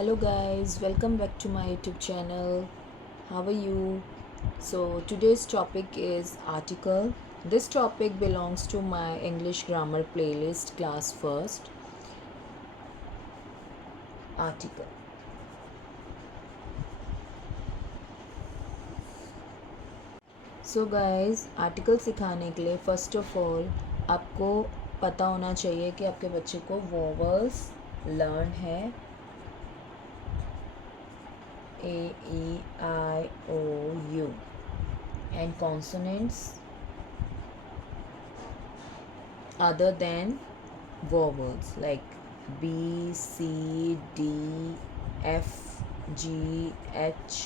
Hello guys, welcome back to my YouTube channel. How are you? So today's topic is article. This topic belongs to my English grammar playlist class first. Article. So guys, article सिखाने के लिए first of all आपको पता होना चाहिए कि आपके बच्चे को वोवल्स लर्न है A, E, I, O, U and consonants other than vowels like B, C, D, F, G, H,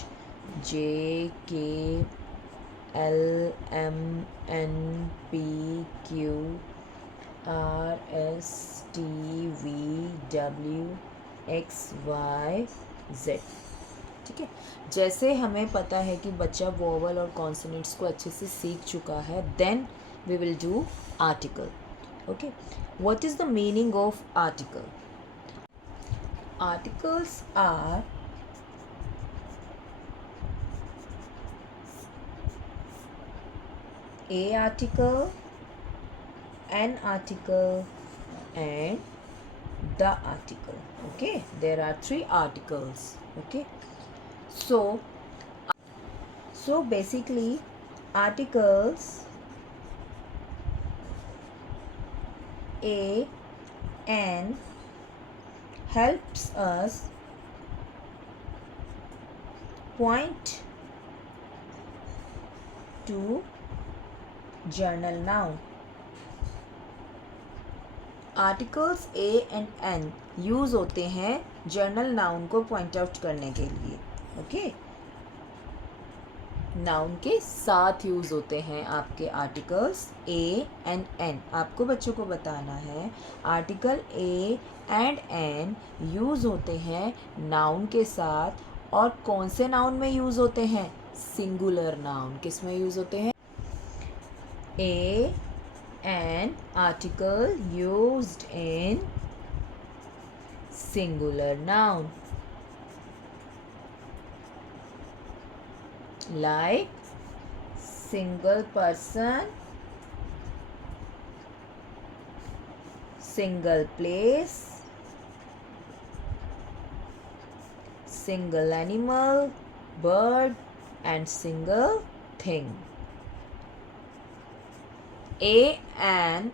J, K, L, M, N, P, Q, R, S, T, V, W, X, Y, Z. ठीक है, जैसे हमें पता है कि बच्चा vowel और consonants को अच्छे से सीख चुका है, then we will do article. Okay, what is the meaning of article? Articles are a article, an article and the article. Okay, there are three articles. Okay, so basically articles A and helps us point to journal noun. Articles A and N use होते हैं journal noun को point out करने के लिए. Okay, noun के साथ use होते हैं आपके आर्टिकल्स A एंड N. आपको बच्चों को बताना है article A and N use होते हैं नाउन के साथ. और कौन से नाउन में यूज़ होते हैं? Singular noun. किस में यूज़ होते हैं? A an article used in singular noun like single person, single place, single animal, bird and single thing. A an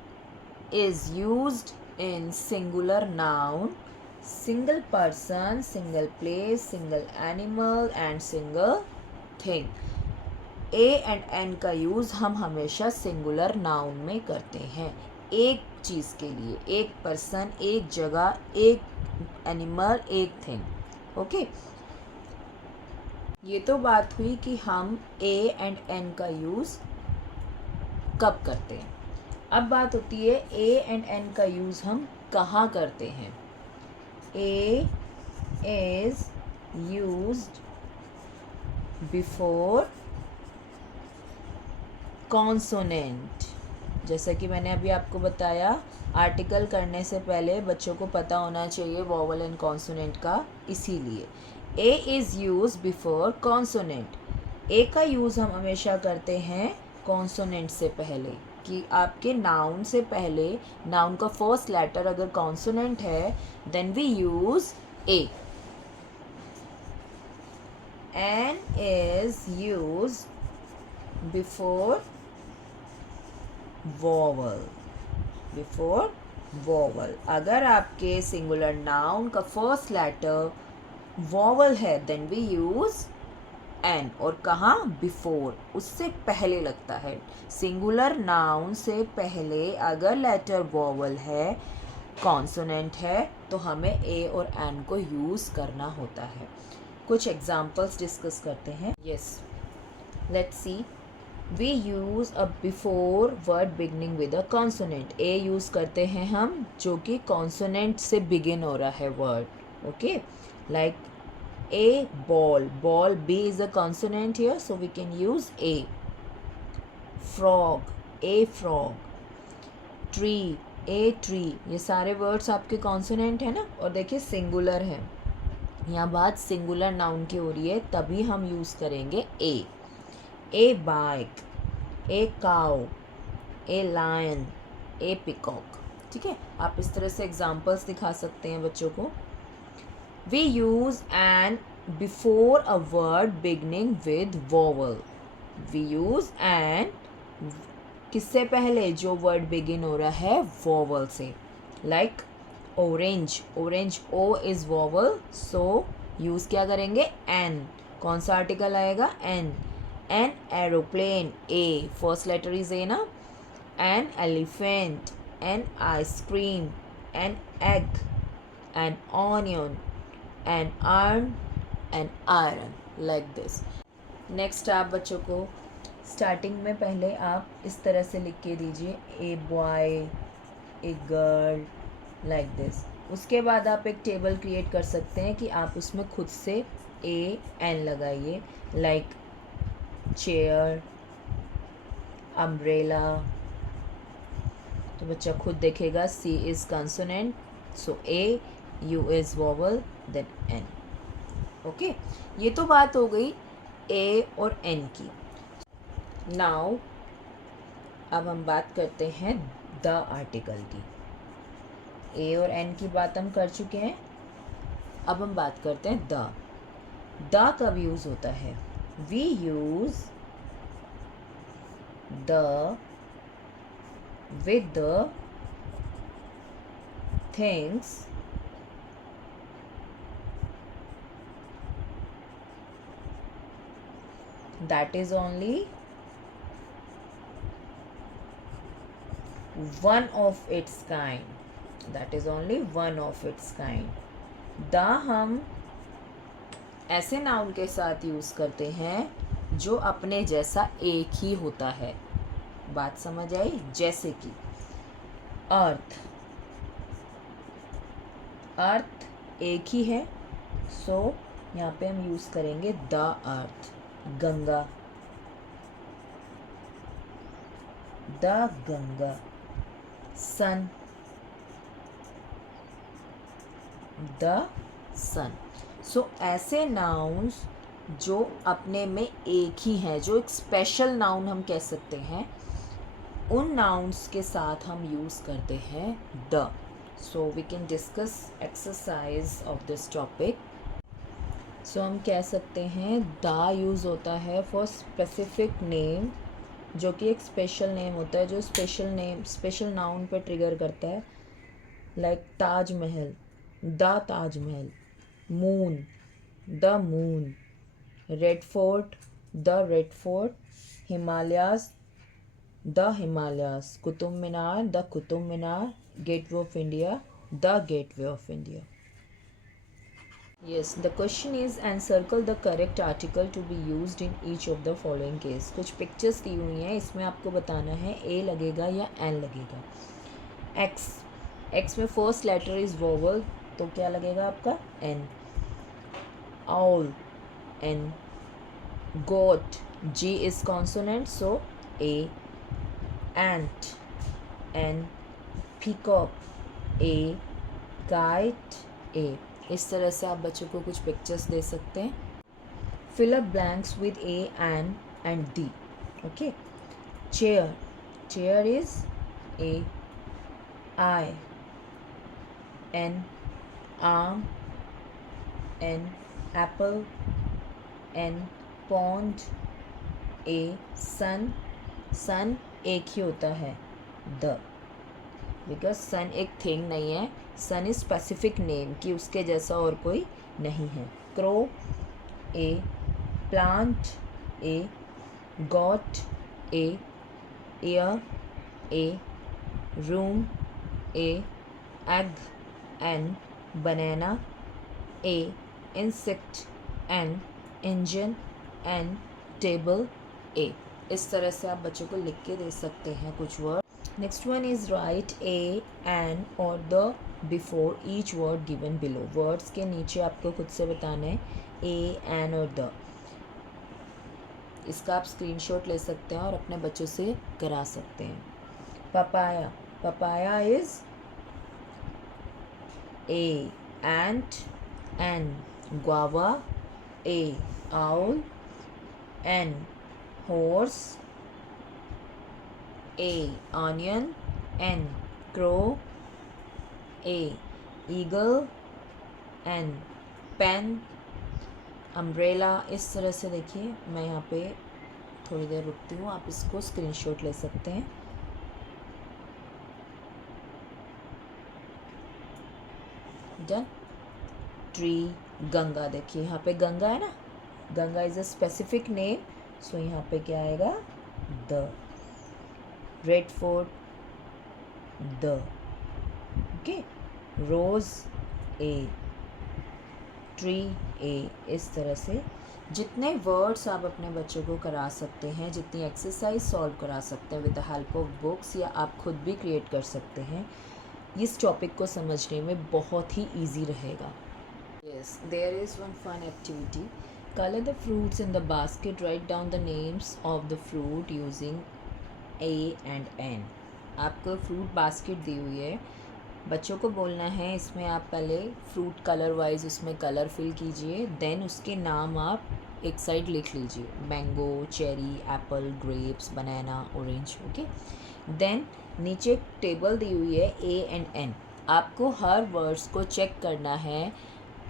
is used in singular noun, single person, single place, single animal and single thing. A and N का use हम हमेशा singular noun में करते हैं, एक चीज़ के लिए, एक पर्सन, एक जगह, एक एनिमल, एक थिंग. ओके, ये तो बात हुई कि हम A एंड N का यूज़ कब करते हैं. अब बात होती है A एंड N का यूज़ हम कहाँ करते हैं. A is used before consonant. जैसा कि मैंने अभी आपको बताया, आर्टिकल करने से पहले बच्चों को पता होना चाहिए वोवल एंड कॉन्सोनेंट का. इसीलिए a is use before consonant. A का यूज़ हम हमेशा करते हैं कॉन्सोनेंट से पहले, कि आपके नाउन से पहले नाउन का फर्स्ट लेटर अगर कॉन्सोनेंट है then we use a. An is use before vowel. Before vowel, अगर आपके सिंगुलर नाउन का फर्स्ट लेटर वोवल है देन वी यूज़ एन. और कहाँ? बिफोर, उससे पहले लगता है. सिंगुलर नाउन से पहले अगर लेटर वोवल है, कॉन्सोनेंट है, तो हमें ए और एन को यूज़ करना होता है. कुछ एग्जाम्पल्स डिस्कस करते हैं. Yes, let's see. We use a before word beginning with a consonant. A use करते हैं हम जो कि कॉन्सोनेंट से बिगिन हो रहा है word. Okay, like a ball. Ball, B is a consonant here, so we can use A. Frog, A frog. Tree, A tree. ये सारे वर्ड्स आपके कॉन्सोनेंट है ना, और देखिए सिंगुलर है. यहाँ बात सिंगुलर नाउन की हो रही है, तभी हम यूज़ करेंगे a bike, a cow, a lion, a peacock. ठीक है, आप इस तरह से एग्जाम्पल्स दिखा सकते हैं बच्चों को। We use an before a word beginning with vowel. We use an किससे पहले, जो वर्ड बिगिन हो रहा है वोवल से, like orange, orange O is vowel, so use क्या करेंगे एन। कौन सा आर्टिकल आएगा, an. An aeroplane, A first letter is A ना। An elephant, an ice cream, an egg, an onion, an urn, an iron, like this. Next आप बच्चों को starting में पहले आप इस तरह से लिख के दीजिए, a boy, a girl, like this. उसके बाद आप एक टेबल क्रिएट कर सकते हैं कि आप उसमें खुद से ए एन लगाइए, लाइक चेयर, अम्ब्रेला। तो बच्चा खुद देखेगा, C is consonant, so a, U is vowel, then an. Okay, ये तो बात हो गई ए और एन की। नाउ अब हम बात करते हैं द आर्टिकल की। ए और एन की बात हम कर चुके हैं, अब हम बात करते हैं द कब यूज़ होता है। We use the with the things that is only one of its kind, that is only one of its kind। The हम ऐसे नाउन के साथ यूज़ करते हैं जो अपने जैसा एक ही होता है। बात समझ आई, जैसे कि अर्थ, अर्थ एक ही है, सो यहाँ पे हम यूज़ करेंगे the earth. Ganga, the Ganga. Sun, the sun. So ऐसे नाउन्स जो अपने में एक ही हैं, जो एक स्पेशल नाउन हम कह सकते हैं, उन नाउन्स के साथ हम यूज़ करते हैं the. So we can discuss exercise of this topic. So हम कह सकते हैं द यूज़ होता है फॉर स्पेसिफिक नेम, जो कि एक स्पेशल नेम होता है, जो स्पेशल नाउन पे ट्रिगर करता है, like Taj Mahal, the Taj Mahal. Moon, the moon. Red Fort, the Red fort. Himalayas, the Himalayas. Qutub Minar, the Qutub Minar. Gateway of India, the gateway of India. Yes, the question is encircle the correct article to be used in each of the following case। कुछ pictures दी हुई हैं, इसमें आपको बताना है ए लगेगा या an लगेगा। एक्स, एक्स में फर्स्ट लेटर इज वोवल, तो क्या लगेगा आपका an. All, an. Goat, G is consonant, so a. Ant, an. Peacock, a. Kite, a. इस तरह से आप बच्चों को कुछ पिक्चर्स दे सकते हैं। Fill up blanks with a and the. Okay, chair, chair is a, eye, an. Arm, an. Apple, an. Pond, a. Sun, sun एक ही होता है, द, बिकॉज सन एक थिंग नहीं है, सन इज स्पेसिफिक नेम कि उसके जैसा और कोई नहीं है। Crow, a. Plant, a. Goat, a. Ear, a. Room, a. Egg, an. Banana, a. Insect, an. Engine, an. Table, a. इस तरह से आप बच्चों को लिख के दे सकते हैं कुछ word. Next one is write a, an और the before each word given below. Words के नीचे आपको खुद से बताना है ए, एन और द। इसका आप स्क्रीनशॉट ले सकते हैं और अपने बच्चों से करा सकते हैं। Papaya, papaya is a, ant, an. guava, A owl, N horse, A onion, N crow, A eagle, N pen, umbrella। इस तरह से देखिए, मैं यहाँ पे थोड़ी देर रुकती हूँ, आप इसको स्क्रीनशॉट ले सकते हैं। डन। ट्री, गंगा, देखिए यहाँ पे गंगा है ना, Ganga is a specific name, so यहाँ पे क्या आएगा, the. Red Fort, the. Okay. Rose, a. Tree, a. इस तरह से जितने वर्ड्स आप अपने बच्चों को करा सकते हैं, जितनी एक्सरसाइज सॉल्व करा सकते हैं with the help of books, या आप खुद भी क्रिएट कर सकते हैं, इस टॉपिक को समझने में बहुत ही ईजी रहेगा। Yes, there is one fun activity. Colour the fruits in the basket, write down the names of the fruit using a and an. आपको फ्रूट बास्केट दी हुई है, बच्चों को बोलना है इसमें आप पहले फ्रूट कलर वाइज उसमें कलर फिल कीजिए, देन उसके नाम आप एक साइड लिख लीजिए, mango, cherry, apple, grapes, banana, orange. Okay. Then नीचे एक टेबल दी हुई है ए एंड एन, आपको हर वर्ड्स को चेक करना है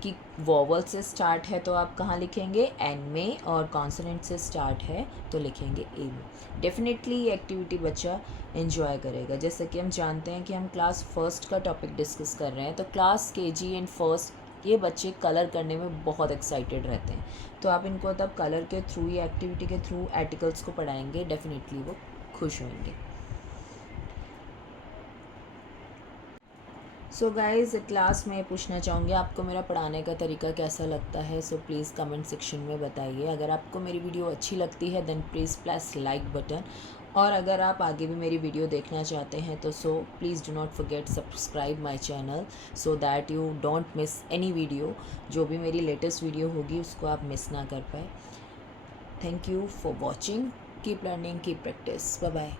कि वॉवल से स्टार्ट है तो आप कहाँ लिखेंगे, एन में, और कॉन्सोनेंट से स्टार्ट है तो लिखेंगे ए में। डेफिनेटली ये एक्टिविटी बच्चा एंजॉय करेगा। जैसे कि हम जानते हैं कि हम क्लास फर्स्ट का टॉपिक डिस्कस कर रहे हैं, तो क्लास केजी एंड फर्स्ट ये बच्चे कलर करने में बहुत एक्साइटेड रहते हैं, तो आप इनको तब कलर के थ्रू या एक्टिविटी के थ्रू आर्टिकल्स को पढ़ाएंगे, डेफिनेटली वो खुश होंगे। सो गाइज़, एट लास्ट मैं पूछना चाहूँगी आपको मेरा पढ़ाने का तरीका कैसा लगता है। सो प्लीज़ कमेंट सेक्शन में बताइए। अगर आपको मेरी वीडियो अच्छी लगती है then please press like button, और अगर आप आगे भी मेरी वीडियो देखना चाहते हैं तो so please do not forget subscribe my channel so that you don't miss any video. जो भी मेरी लेटेस्ट वीडियो होगी उसको आप मिस ना कर पाए। Thank you for watching. Keep learning, keep practice. Bye bye.